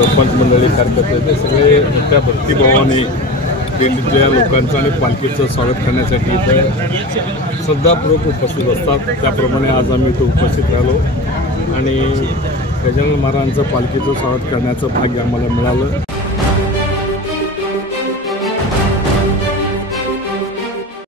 सरपंच मंडळी कार्यकर्ते ते सगळे त्या भक्तिभावाने दिंडीतल्या लोकांचं आणि पालखीचं स्वागत करण्यासाठी इथं श्रद्धापूर्वक उपस्थित असतात। त्याप्रमाणे आज आम्ही इथं उपस्थित राहिलो आणि गजानन महाराजांचं पालखीचं स्वागत करण्याचं भाग्य आम्हाला मिळालं।